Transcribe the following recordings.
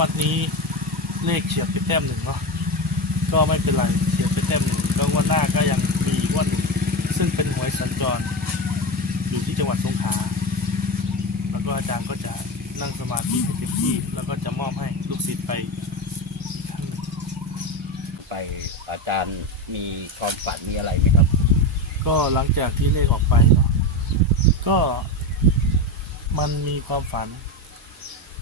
วดนี้เลขเฉียดไปแต้มหนึ่งเนาะก็ไม่เป็นไรเฉียดไปแต้มหนึ่งก็งวดหน้าก็ยังมีอีกงวดหนึ่งซึ่งเป็นหวยสัญจร อยู่ที่จังหวัดสงขลาแล้วก็อาจารย์ก็จะนั่งสมาธิให้เต็มที่แล้วก็จะมอบให้ลูกศิษย์ไปท่านหนึ่งไปอาจารย์มีความฝันมีอะไรไหมครับ ก็หลังจากที่เลขออกไปเนาะก็มันมีความฝัน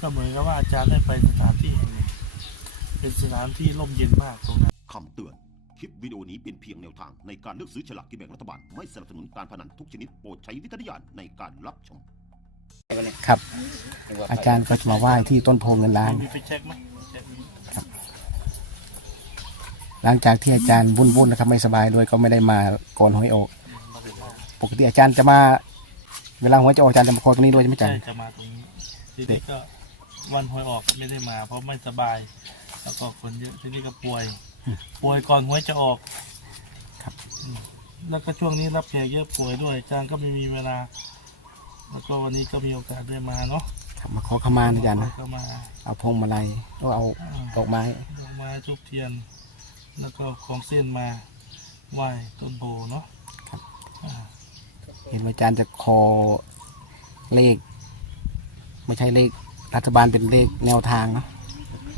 ก็เหมือนกับว่าอาจารย์ได้ไปสถานที่แห่งหนึ่งเป็นสถานที่ร่มเย็นมากตรงนั้น คำเตือน คลิปวิดีโอนี้เป็นเพียงแนวทางในการเลือกซื้อฉลากกินแบ่งรัฐบาล ไม่สนับสนุนการพนันทุกชนิดโปรดใช้วิจารณญาณในการรับชม ครับ อาจารย์ก็จะมาไหว้ที่ต้นโพเงินล้าน มีไฟแช็กไหมแช็กมีหลังจากที่อาจารย์วุ่นๆนะครับไม่สบายด้วยก็ไม่ได้มาก่อนหวยออกมาเลยว่าปกติอาจารย์จะมา เวลาหวยจะออกอาจารย์จะมาคอยตรงนี้ด้วยใช่ไหมอาจารใช่ย์จะมาตรงนี้ทีนี้ก็ วันหวยออกไม่ได้มา เพราะไม่สบาย แล้วก็คนเยอะทีนี้ก็ป่วย ป่วยก่อนหวยจะออกครับอืมแล้วก็ช่วงนี้รับแขกเยอะป่วยด้วยอาจารย์ก็ไม่มีเวลา แล้วก็วันนี้ก็มีโอกาสได้มาเนาะครับมาขอขมานะอาจารย์นะก็มาเอาพวงมาลัยเอาเอาอ่าดอกไม้ดอกไม้ทุบเทียน แล้วก็ของเส้นมาไหว้ต้นโพเนาะอ่าเห็นว่าอาจารย์จะคอเลข ไม่ใช่เลข รัฐบาลเป็นเลขแนวทางเนาะ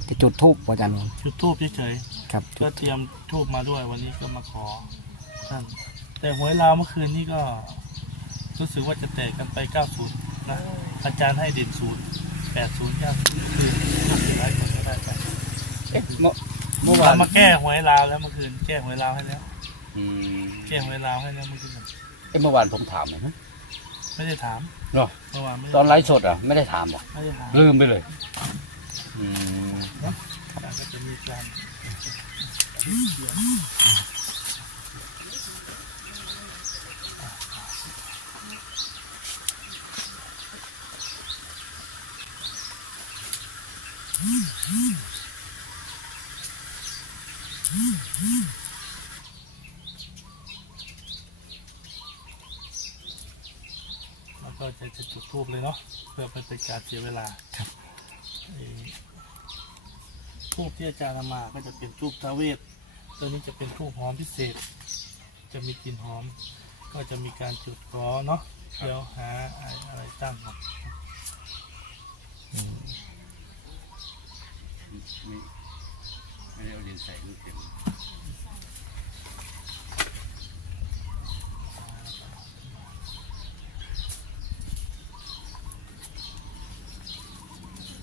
จะจุดทูบอาจารย์จุดทูบเฉยครับๆจุก็ดเตรียมทูบมาด้วยวันนี้ก็มาขอท่านแต่หวยลาวเมื่อคืนนี้ก็รู้สึกว่าจะแตกกันไป 90 นะ อาจารย์ให้เด่นศูนย์80 90คือลูกศิษย์หลายคนก็ได้ไปเอ๊ะเมื่อเมื่อวาเราน มาแก้หวยลาวแล้วเมื่อคืนแก้หวยลาวให้แล้ว อืมแก้หวยลาวให้แล้วเมื่อคืน เอ๊ะเมื่อวานผมถามหน่อยนะ ไม่ได้ถามเนาะเมื่อวานไม่ตได้อนไลฟ์สดอะ ไม่ได้ถามหรอกไม่ได้ถามลืมไปเลยอืมอาจารย์ก็จะมีการ ก็จะจะจุดทูบเลยเนาะเพื่อไม่เป็นการเสียเวลาไอ้ทูบที่อาจารย์นำมาก็จะเป็นทูบทาเวศตัวนี้จะเป็นทูบหอมพิเศษ จะมีกลิ่นหอม ก็จะมีการจุดขอเนาะเดี๋ยวหาอะไรอะไรตั้งครับไม่ได้เอาดินใส่ลูกเข็ม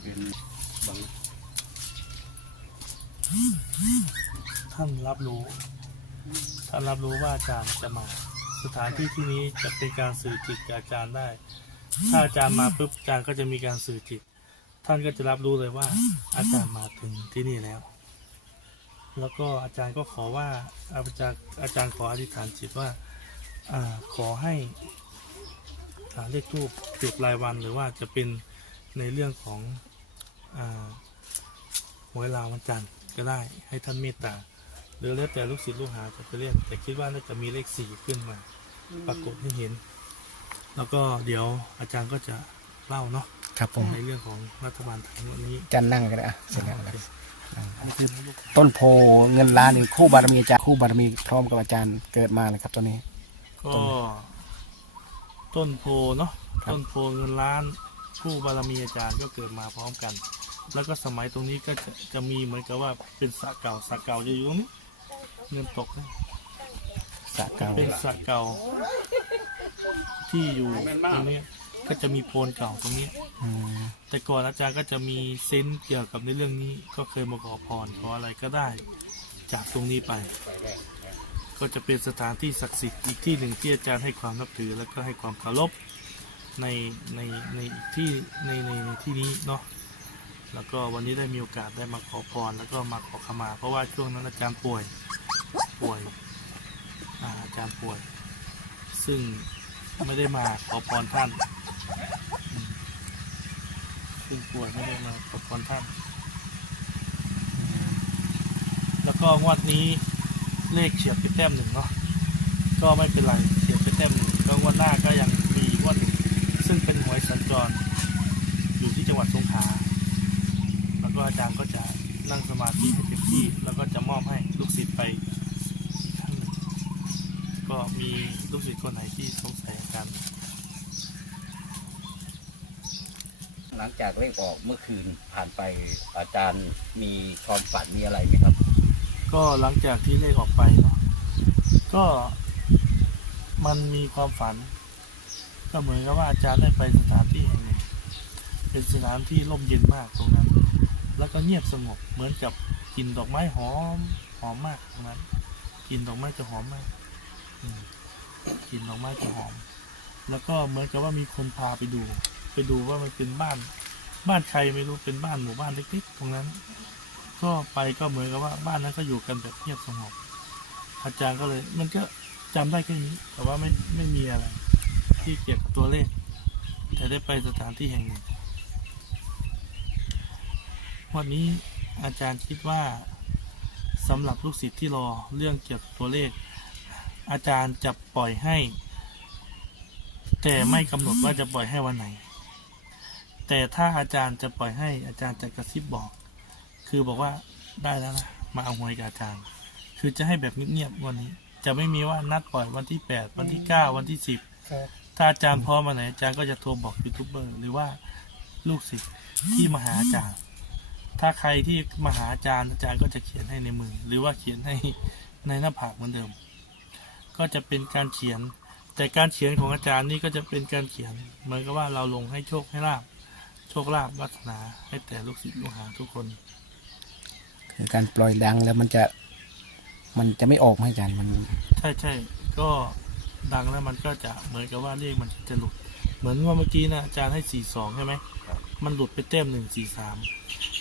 เป็นบาง ท่านรับรู้ ท่านรับรู้ว่าอาจารย์จะมา สถานที่ที่นี้จะเป็นการสื่อจิตกับอาจารย์ได้ ถ้าอาจารย์มาปุ๊บอาจารย์ก็จะมีการสื่อจิต ท่านก็จะรับรู้เลยว่า อาจารย์มาถึงที่นี่แล้ว แล้วก็อาจารย์ก็ขอว่าอาจารย์อาจารย์ขออธิษฐานจิตว่าอ่าขอให้อ่าเลขทูปจุดรายวันหรือว่าจะเป็นในเรื่องของอาหวยลาววันจันทร์ก็ได้ให้ท่านเมตตา หรือแล้วแต่ลูกศิษย์ลูกหาจะไปเรียกแต่คิดว่าน่าจะมีเลขสี่ขึ้นมา ปรากฏให้เห็น แล้วก็เดี๋ยวอาจารย์ก็จะเล่าเนาะครับผมในเรื่องของรัฐบาลไทยวันนี้อาจารย์นั่งก็ได้อะเสร็จแล้วโอนะเคนี่คือต้นโพเงินล้านหรือคู่บารมีอาจารย์คู่บารมีพร้อมกับอาจารย์เกิดมาเลยครับตัวนี้ ก็ ต้นโพเนาะครับ ต้นโพเงินล้านผู้บารมีอาจารย์ก็เกิดมาพร้อมกัน แล้วก็สมัยตรงนี้ก็จะจะมีเหมือนกับว่าเป็นสระเก่าสระเก่าจะอยู่ตรงนี้ เงินตกนะสระเก่าเป็นสระเก่า ที่อยู่ตรงเนี้ยก็จะมีโพนเก่าตรงเนี้ยอืมแต่ก่อนอาจารย์ก็จะมีเซนส์เกี่ยวกับในเรื่องนี้ ก็เคยมาขอพรขออะไรก็ได้ จากตรงนี้ไป ก็จะเป็นสถานที่ศักดิ์สิทธิ์อีกที่หนึ่งที่อาจารย์ให้ความนับถือ แล้วก็ให้ความเคารพในในในอีกที่ในในในที่นี้เนาะ แล้วก็วันนี้ได้มีโอกาสได้มาขอพรแล้วก็มาขอขมา เพราะว่าช่วงนั้นอาจารย์ป่วยป่วยอาจารย์ป่วย ซึ่งไม่ได้มาขอพรท่าน ซึ่งป่วยไม่ได้มาขอพรท่าน แล้วก็งวดนี้เลขเฉียดไปแต้มหนึ่งเนาะก็ไม่เป็นไรเฉียดไปแต้มหนึ่งก็งวดหน้าก็ยังมีงวดหนึ่งซึ่งเป็นหวยสัญจรอยู่ที่จังหวัดสงขลา ก็อาจารย์ก็จะนั่งสมาธิให้เต็มที่ แล้วก็จะมอบให้ลูกศิษย์ไปอีกครั้งหนึ่งก็มีลูกศิษย์คนไหนที่สงสัยอาจารย์หลังจากเลขออกเมื่อคืนผ่านไปอาจารย์มีความฝันมีอะไรไหมครับ ก็หลังจากที่เลขออกไปเนาะก็มันมีความฝัน ก็เหมือนกับว่าอาจารย์ได้ไปสถานที่แห่งหนึ่งเป็นสถานที่ร่มเย็นมากตรงนั้น แล้วก็เงียบสงบเหมือนกับกลิ่นดอกไม้หอมหอมมากตรงนั้นกลิ่นดอกไม้จะหอมมากกลิ่นดอกไม้จะหอม แล้วก็เหมือนกับว่ามีคนพาไปดู ไปดูว่ามันเป็นบ้าน บ้านใครไม่รู้เป็นบ้านหมู่บ้านเล็กๆตรงนั้น ก็ไปก็เหมือนกับว่าบ้านนั้นก็อยู่กันแบบเงียบสงบอาจารย์ก็เลย มันก็จำได้แค่นี้ แต่ว่าไม่ไม่มีอะไร ที่เกี่ยวกับตัวเลขแต่ได้ไปสถานที่แห่งหนึ่ง วันนี้อาจารย์คิดว่าสำหรับลูกศิษย์ที่รอเรื่องเกี่ยวกับตัวเลข อาจารย์จะปล่อยให้ แต่ไม่กำหนดว่าจะปล่อยให้วันไหน แต่ถ้าอาจารย์จะปล่อยให้อาจารย์จะกระซิบบอก คือบอกว่าได้แล้วนะมาเอาหวยกับอาจารย์ คือจะให้แบบเงียบๆวันนี้ จะไม่มีว่านัดปล่อยวันที่แปดวันที่เก้าวันที่สิบถ้าอาจารย์พร้อมมาไหนอาจารย์ก็จะโทรบอกยูทูบเบอร์หรือว่าลูกศิษย์ที่มาหาอาจารย์ ถ้าใครที่มาหาอาจารย์อาจารย์ก็จะเขียนให้ในมือ หรือว่าเขียนให้ในหน้าผากเหมือนเดิม ก็จะเป็นการเขียน แต่การเขียนของอาจารย์นี่ก็จะเป็นการเขียนเหมือนกับว่าเราลงให้โชคให้ลาบโชคลาภวาสนาให้แต่ลูกศิษย์ลูกหาทุกคนคือการปล่อยดังแล้วมันจะมันจะไม่ออกไหมอาจารย์มัน ใช่ใช่ก็ดังแล้วมันก็จะเหมือนกับว่าเลขมันจะหลุด เหมือนงว่าเมื่อกี้นะอาจารย์ให้สี่สองใช่ไหมครับมันหลุดไปเต็มหนึ่งสี่สาม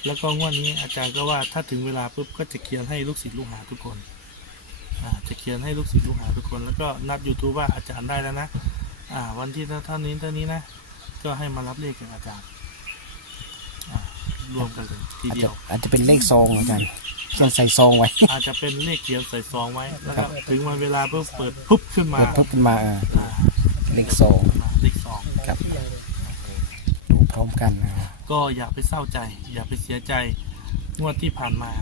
แล้วก็งวดนี้อาจารย์ก็ว่าถ้าถึงเวลาปุ๊บก็จะเขียนให้ลูกศิษย์ลูกหาทุกคนอ่าจะเขียนให้ลูกศิษย์ลูกหาทุกคน แล้วก็นัดยูทูบว่าอาจารย์ได้แล้วนะอ่าวันที่เท่านี้เท่านี้นะ ก็ให้มารับเลขกับอาจารย์อ่ารวมกันเลยทีอาจเดีจะยว อาจจะเป็นเลขซองอาจารย์เขียนใส่ซองไว้ อาจจะเป็นเลขเขียนใส่ซองไว้แล้วก็ถึงวันเวลาปุ๊บเปิดปุ๊บขึ้นมาเปิดปุ๊บขึ้นมาเอออ่าเลขซองเลขสองครับดู พร้อมกันนะก็อย่าไปเศร้าใจ อย่าไปเสียใจงวดที่ผ่านมา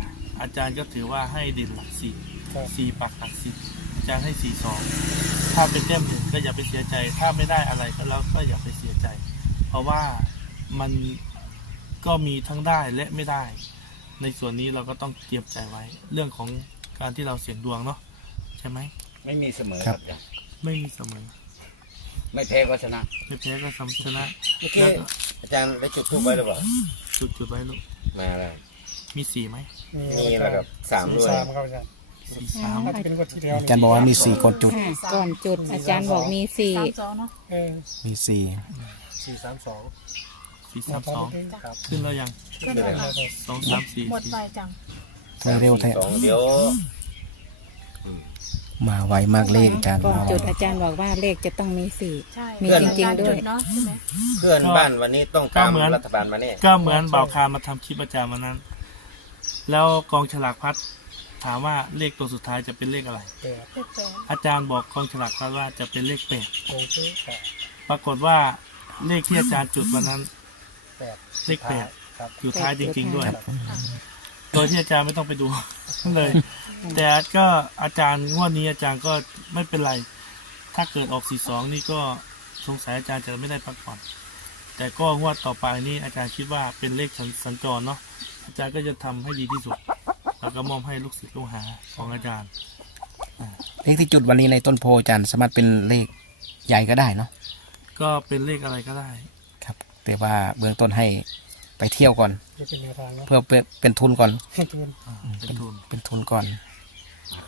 อาจารย์ก็ถือว่าให้ดินหลักสี่สี่ปักหลักสิบอาจารย์ให้สี่สองถ้าเป็นเต็มหนึ่งก็อย่าไปเสียใจ ถ้าไม่ได้อะไรก็แล้วก็อย่าไปเสียใจ เพราะว่ามันก็มีทั้งได้และไม่ได้ ในส่วนนี้เราก็ต้องเตรียมใจไว้ เรื่องของการที่เราเสี่ยงดวงเนาะใช่ไหมไม่มีเสมอครับอาจารย์ไม่มีเสมอ ไม่แพ้ก็ชนะไม่แพ้ก็ซ้ำชนะเมื่อกี้ อาจารย์ได้จุดทูบไว้หรือเปล่าจุดจุดไว้ลูกมาแล้วมีสี่ไหมมีแล้วครับสามด้วยสามครับอาจารย์สี่สามน่าจะเป็นงวันที่แล้วอาจารย์บอกว่ามีสี่คนจุดค่ะก่อนจุดอาจารย์บอกมีสี่สามสองเนาะเออมีสี่สี่สามสองสี่สามสองครับขึ้นแล้วยังขึ้นแล้วค่ะสองสามสี่หมดไปจังทำไมเร็วแท้ สองเดี๋ยว มาไวมากเลขอาจารย์ก่อนมาไวจุดอาจารย์บอกว่าเลขจะต้องมีสี่ ใช่มีจริงๆด้วย เนาะใช่ไหมเพื่อนบ้านวันนี้ต้องตามรัฐบาลมาแน่ก็เหมือนบ่าวคามาทำคลิปอาจารย์วันนั้น แล้วกองฉลากพัดถามว่าเลขตัวสุดท้ายจะเป็นเลขอะไรแปดเลขแปดอาจารย์บอกกองฉลากพัดว่าจะเป็นเลขแปดโอเคแปดปรากฏว่าเลขที่อาจารย์จุดวันนั้นแปดเลขแปดครับอยู่ท้ายจริง ๆ ด้วย โดยที่อาจารย์ไม่ต้องไปดู เลย แต่ก็อาจารย์งวดนี้อาจารย์ก็ไม่เป็นไร ถ้าเกิดออกสี่สองนี่ก็สงสัยอาจารย์จะไม่ได้พักผ่อนแต่ก็งวดต่อไปนี่อาจารย์คิดว่าเป็นเลขสัญสัญจรเนาะอาจารย์ก็จะทำให้ดีที่สุด แล้วก็มอบให้ลูกศิษย์ลูกหาของอาจารย์เลขที่จุดวันนี้ในต้นโพอาจารย์สามารถเป็นเลขใหญ่ก็ได้เนาะก็เป็นเลขอะไรก็ได้ ครับ แต่ว่าเบื้องต้นให้ ไปเที่ยวก่อนจะเป็นแนวทางเนาะเพื่อเป็นเป็นทุนก่อน ให้ทุนอ่าเป็นทุนเป็นทุนก่อน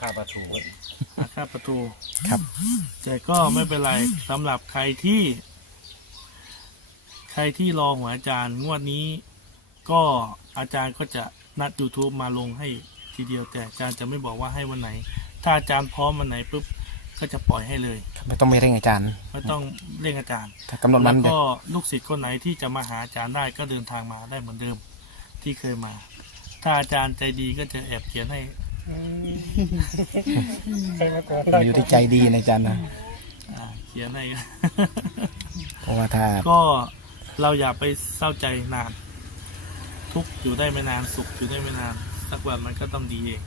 ค่าประตูหาค่าประตูครับ แต่ก็ไม่เป็นไรสำหรับใครที่ ใครที่รอหัวอาจารย์งวดนี้ ก็อาจารย์ก็จะนัด YouTube มาลงให้ทีเดียวแต่อาจารย์จะไม่บอกว่าให้วันไหน ถ้าอาจารย์พร้อมวันไหนปุ๊บ ก็จะปล่อยให้เลย ไม่ต้องไม่เร่งอาจารย์ ไม่ต้องเร่งอาจารย์ถ้ากำหนดแล้นั้วนแบบก็ลูกศิษย์คนไหนที่จะมาหาอาจารย์ได้ก็เดินทางมาได้เหมือนเดิมที่เคยมา ถ้าอาจารย์ใจดีก็จะแอบเขียนให้อืมใครมาก่อนมันอยู่ที่ใจดีนะอาจารย์นะอ่าเขียนให้ เพราะว่าถ้าก็เราอย่าไปเศร้าใจนาน ทุกข์อยู่ได้ไม่นานสุขอยู่ได้ไม่นาน สักวันมันก็ต้องดีเอง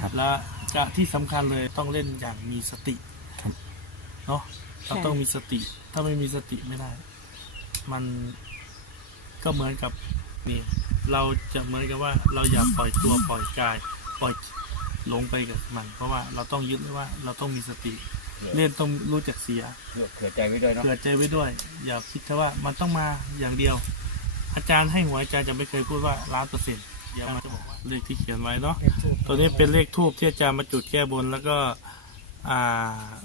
ครับและ จะที่สำคัญเลยต้องเล่นอย่างมีสติครับเนาะเราค่ะต้องมีสติ ถ้าไม่มีสติไม่ได้ มันก็เหมือนกับนี่เราจะเหมือนกับว่า เราอย่าปล่อยตัวปล่อยกาย ปล่อยหลงไปกับมัน เพราะว่าเราต้องยึดไว้ว่าเราต้องมีสติ เล่นต้องรู้จักเสียเผื่อเผื่อใจไว้ด้วยเนาะเผื่อใจไว้ด้วย อย่าคิดแค่ว่ามันต้องมาอย่างเดียว อาจารย์ให้หวยอาจารย์จะไม่เคยพูดว่าล้านเปอร์เซ็นต์ อย่ามาจะบอกว่าเลขที่เขียนไว้เนาะตัวนี้เป็นเลขทูบที่อาจารย์มาจุดแก้บนแล้วก็อ่า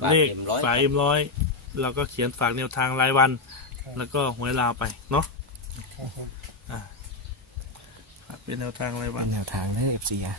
เลขฝาเอ็มร้อยเราก็เขียนฝากแนวทางรายวันแล้วก็หวยลาวไปเนาะครับผม อ่าเป็นแนวทางรายวัเป็นนแนวทางเด้อ FC อะ